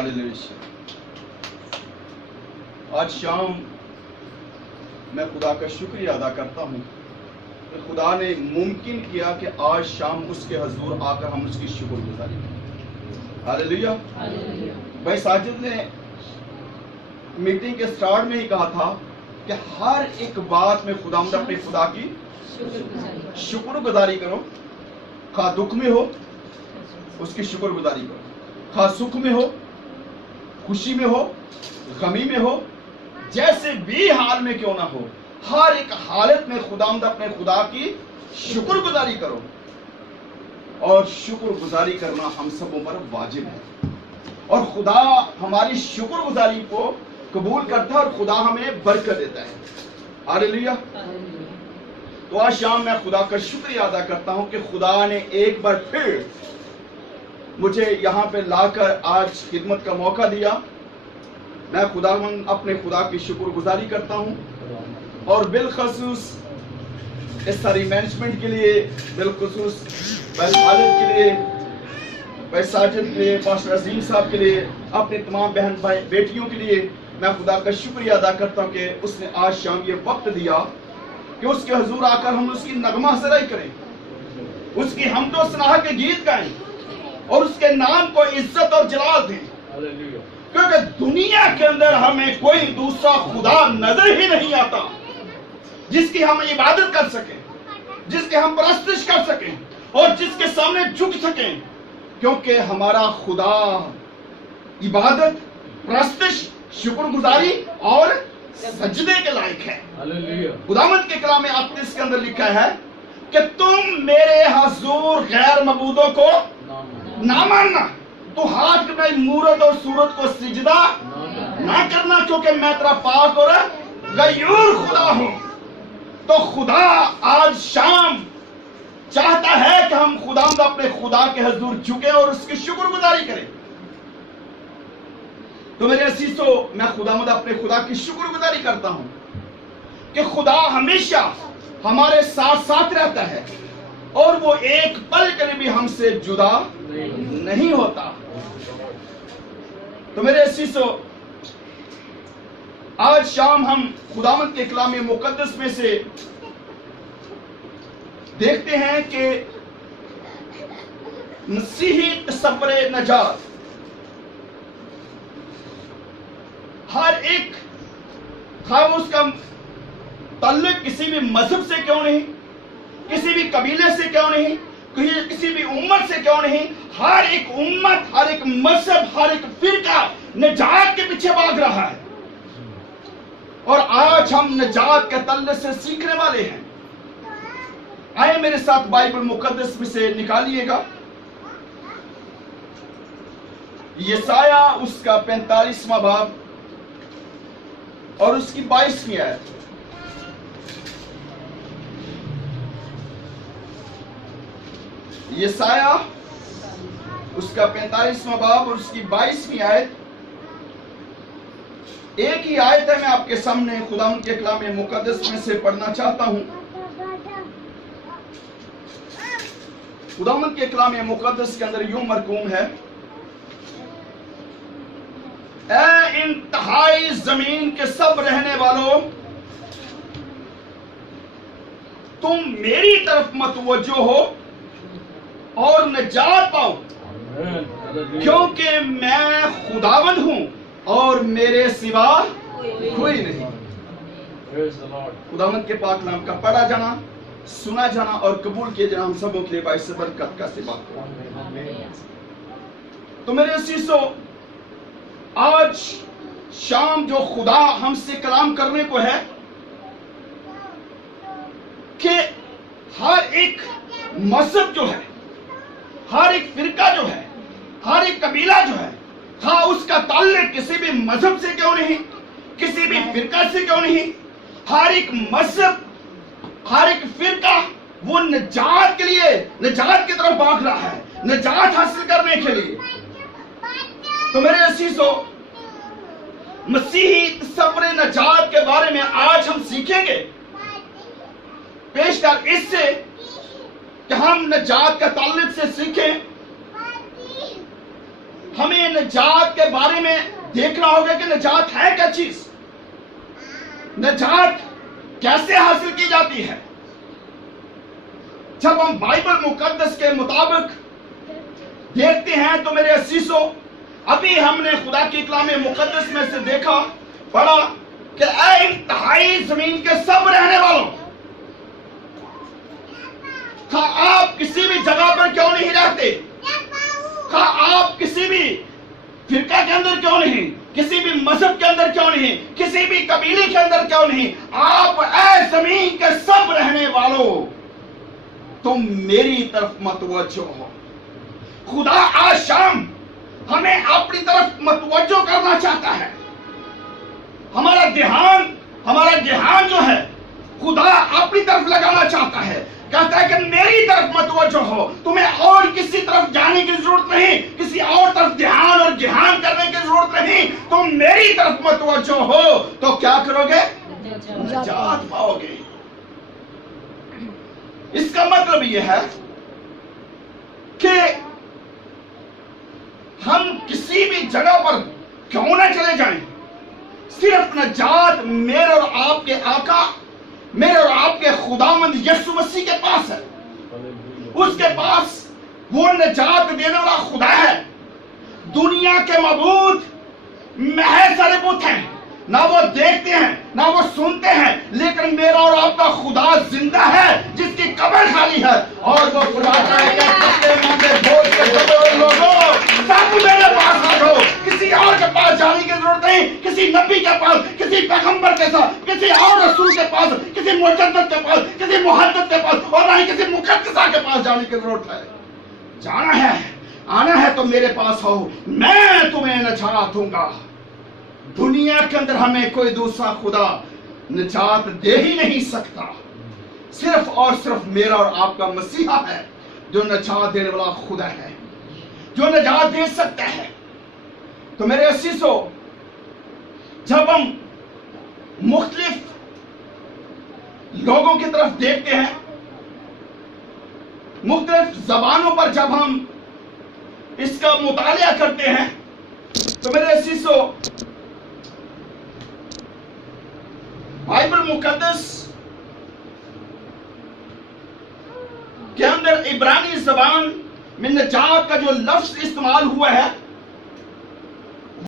Hallelujah. आज शाम मैं खुदा का शुक्रिया अदा करता हूँ कि खुदा ने मुमकिन किया कि आज शाम उसके हजूर आकर हम उसकी शुक्रगुजारी करें। हालेलुया। भाई साजिद ने मीटिंग के स्टार्ट में ही कहा था कि हर एक बात में खुदावंद अपने खुदा की शुक्रगुजारी करो। खा दुख में हो उसकी शुक्रगुजारी करो, खा सुख में हो, खुशी में हो, गमी में हो, जैसे भी हाल में क्यों ना हो, हर एक हालत में खुदावंद अपने खुदा की शुक्रगुजारी करो। और शुक्रगुजारी करना हम सबों पर वाजिब है और खुदा हमारी शुक्रगुजारी को कबूल करता है और खुदा हमें बरकत देता है। हालेलुया। तो आज शाम मैं खुदा का शुक्रिया अदा करता हूं कि खुदा ने एक बार फिर मुझे यहाँ पे लाकर आज खिदमत का मौका दिया। मैं अपने खुदा की शुक्रगुजारी करता हूँ और बिलखसूस इस सारी मैनेजमेंट के लिए, बिलखसूस भाई खालिद के लिए, भाई साजिद के लिए, पास्टर अजीम साहब के लिए, अपने तमाम बहन भाई बेटियों के लिए मैं खुदा का शुक्रिया अदा करता हूँ कि उसने आज शाम ये वक्त दिया कि उसके हुजूर आकर हम उसकी नगमा सराई करें, उसकी हमदो सनाह के गीत गाएं और उसके नाम को इज्जत और जलाल दें। क्योंकि दुनिया के अंदर हमें कोई दूसरा खुदा नजर ही नहीं आता जिसकी हम इबादत कर सकें, जिसके हम परस्तिश कर सकें और जिसके सामने झुक सकें, क्योंकि हमारा खुदा इबादत, परस्तिश, शुक्रगुजारी और सजदे के लायक है। खुदावंद के कलाम में 38 के अंदर लिखा है कि तुम मेरे हुजूर गैर मबूदों को ना मानना, तो हाथ में मूरत और सूरत को सिजदा ना करना, क्योंकि मैं तेरा पाक और गयूर खुदा हूं। तो खुदा आज शाम चाहता है कि हम खुदावंद अपने खुदा के हुजूर झुके और उसकी शुक्रगुजारी करें। तो मेरे असीसों, मैं खुदावंद अपने खुदा की शुक्रगुजारी करता हूं कि खुदा हमेशा हमारे साथ साथ रहता है और वो एक पल के लिए भी हमसे जुदा नहीं होता। तो मेरे असीसों, आज शाम हम खुदावंद के कलाम मुकद्दस में से देखते हैं कि मसीही तसव्वुरे नजात हर एक, खाम उसका ताल्लुक किसी भी मजहब से क्यों नहीं, किसी भी कबीले से क्यों नहीं, किसी भी उम्मत से क्यों नहीं, हर एक उम्मत, हर एक मजहब, हर एक फिरका निजात के पीछे भाग रहा है। और आज हम निजात के तल्ले से सीखने वाले हैं। आए मेरे साथ बाइबल मुकद्दस में से निकालिएगा यशाया उसका 45वां बाब और उसकी 22वीं आयत। यशाया उसका 45वां बाब और उसकी 22वीं आयत। एक ही आयत है, मैं आपके सामने खुदावंद के कलाम मुकद्दस में से पढ़ना चाहता हूं। खुदावंद के कलाम मुकद्दस के अंदर यूं मरकूम है, ऐ इंतहाई जमीन के सब रहने वालों, तुम मेरी तरफ मतवज्जो हो और निजात पाओ, क्योंकि मैं खुदावंद हूं और मेरे सिवा कोई नहीं। खुदावंद के पाक नाम का पढ़ा जाना, सुना जाना और कबूल किया जाना हम सबों के लिए बाइस बरकत का सिबत हो। तो मेरे असीसों, आज शाम जो खुदा हमसे कलाम करने को है कि हर एक मजहब जो है, हर एक फिरका जो है, हर एक कबीला जो है, हाँ उसका ताल्लुक किसी भी मजहब से क्यों नहीं, किसी भी फिरका से क्यों नहीं, हर एक मजहब, हर एक फिरका वो निजात के लिए, निजात की तरफ भाग रहा है, निजात हासिल करने के लिए। तो मेरे असीसों, मसीही तसव्वुरे नजात के बारे में आज हम सीखेंगे, पेशकार इससे कि हम नजात का ताल्लुक से सीखें। ہمیں نجات کے بارے میں دیکھنا ہوگا کہ نجات ہے کیا چیز، نجات کیسے حاصل کی جاتی ہے۔ جب ہم بائبل مقدس کے مطابق دیکھتے ہیں تو میرے عزیزو، ابھی ہم نے خدا کی کلام مقدس میں سے دیکھا پڑھا کہ اے انتہائی زمین کے سب رہنے والوں، آپ کسی بھی جگہ پر کیوں نہیں رہتے، آپ کسی بھی فرقہ کے اندر کیوں نہیں، کسی بھی مذہب کے اندر کیوں نہیں، کسی بھی قبیلے کے اندر کیوں نہیں، آپ اے زمین کے سب رہنے والوں تم میری طرف متوجہ ہو۔ خدا آج شام ہمیں اپنی طرف متوجہ کرنا چاہتا ہے۔ ہمارا دھیان جو ہے خدا اپنی طرف لگانا چاہتا ہے، کہتا ہے کہ میری طرف متوجہ ہو، تمہیں اور کسی طرف جانے کی ضرورت نہیں، کسی اور طرف دھیان اور جہان کرنے کی ضرورت نہیں، تم میری طرف متوجہ ہو تو کیا کرو گے؟ نجات پاؤ گے۔ اس کا مطلب یہ ہے کہ ہم کسی بھی جگہ پر کیوں نہ چلے جائیں، صرف نجات میرے اور آپ کے آقا، میرے اور آپ کے خداوند یسوع مسیح کے پاس ہے۔ اس کے پاس وہ نجات دینے والا خدا ہے۔ دنیا کے معبود محض سارے بت ہیں، نہ وہ دیکھتے ہیں نہ وہ سنتے ہیں، لیکن میرا اور آپ کا خدا زندہ ہے جس کی قبر خالی ہے، اور وہ فرماتا ہے کہ تھکے مندے بوجھ کے دبے ہوئے لوگوں سب میرے پاس آ جاؤ۔ کسی اور کے پاس جانے کی ضرورت نہیں، کسی نبی کے پاس، کسی پیغمبر کے ساتھ، کسی اور رسول کے پاس، کسی مجدد کے پاس، کسی محدث کے پاس، اور نہ ہی کسی مقدسہ کے پاس جانے کی ضرورت ہے۔ جانا ہے، آنا ہے تو میرے پاس ہو، میں تمہیں نجات دوں گا۔ دنیا کے اندر ہمیں کوئی دوسرا خدا نجات دے ہی نہیں سکتا، صرف اور صرف میرا اور آپ کا مسیحا ہے جو نجات دینے والا خدا ہے، جو نجات دے سکتا ہے۔ تو میرے عزیزو، جب ہم مختلف لوگوں کی طرف دیکھتے ہیں، مختلف زبانوں پر جب ہم اس کا مطالعہ کرتے ہیں، تو میرے عزیزو بائبل مقدس کے اندر عبرانی زبان میں نجات کا جو لفظ استعمال ہوا ہے